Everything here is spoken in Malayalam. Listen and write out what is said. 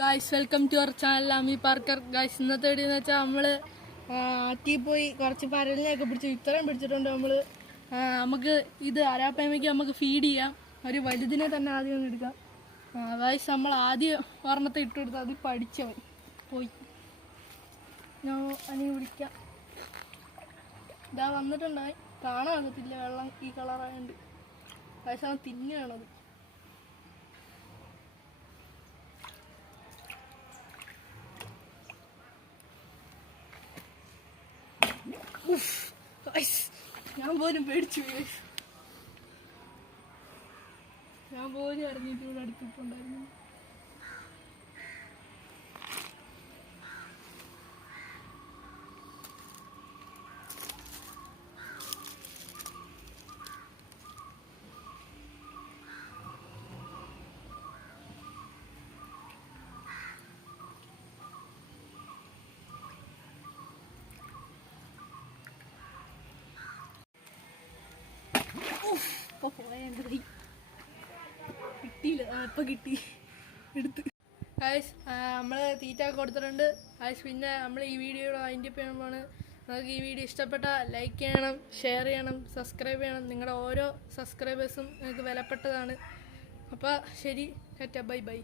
Guys welcome to our channel Amy Parker. Guys ഇന്നത്തെ വീഡിയോ എന്ന് വെച്ചാൽ നമ്മൾ ആറ്റി പോയി കുറച്ച് പരലിനെയൊക്കെ പിടിച്ചു. ഇത്രയും പിടിച്ചിട്ടുണ്ട് നമ്മൾ. നമുക്ക് ഇത് അരാപ്പയ്മയ്ക്ക് നമുക്ക് ഫീഡ് ചെയ്യാം. ഒരു വലുതിനെ തന്നെ ആദ്യം ഒന്ന് എടുക്കാം. ഗായ്സ് നമ്മൾ ആദ്യം ഒരെണ്ണത്തെ ഇട്ട് കൊടുത്താൽ അത് പഠിച്ചു പോയി. ഞാൻ അനി വിളിക്കാം. ഇതാ വന്നിട്ടുണ്ടായി. കാണാകത്തില്ല, വെള്ളം ഈ കളറായുണ്ട്. ഗായ്സ് അവൻ തിന്നുകയാണത്. ഞാൻ പോലും പേടിച്ചു. ഞാൻ പോലും അറിഞ്ഞിട്ട് ഇവിടെ അടുത്തിട്ടുണ്ടായിരുന്നു. കിട്ടിയില്ല, ഇപ്പം കിട്ടി, എടുത്ത്. ഗായ്സ് നമ്മൾ തീറ്റ കൊടുത്തിട്ടുണ്ട്. ഗായ്സ് പിന്നെ നമ്മൾ ഈ വീഡിയോ അതിൻ്റെ പേരുമാണ്. നിങ്ങൾക്ക് ഈ വീഡിയോ ഇഷ്ടപ്പെട്ടാൽ ലൈക്ക് ചെയ്യണം, ഷെയർ ചെയ്യണം, സബ്സ്ക്രൈബ് ചെയ്യണം. നിങ്ങളുടെ ഓരോ സബ്സ്ക്രൈബേഴ്സും നിങ്ങൾക്ക് വിലപ്പെട്ടതാണ്. അപ്പോൾ ശരി, ബൈ ബൈ.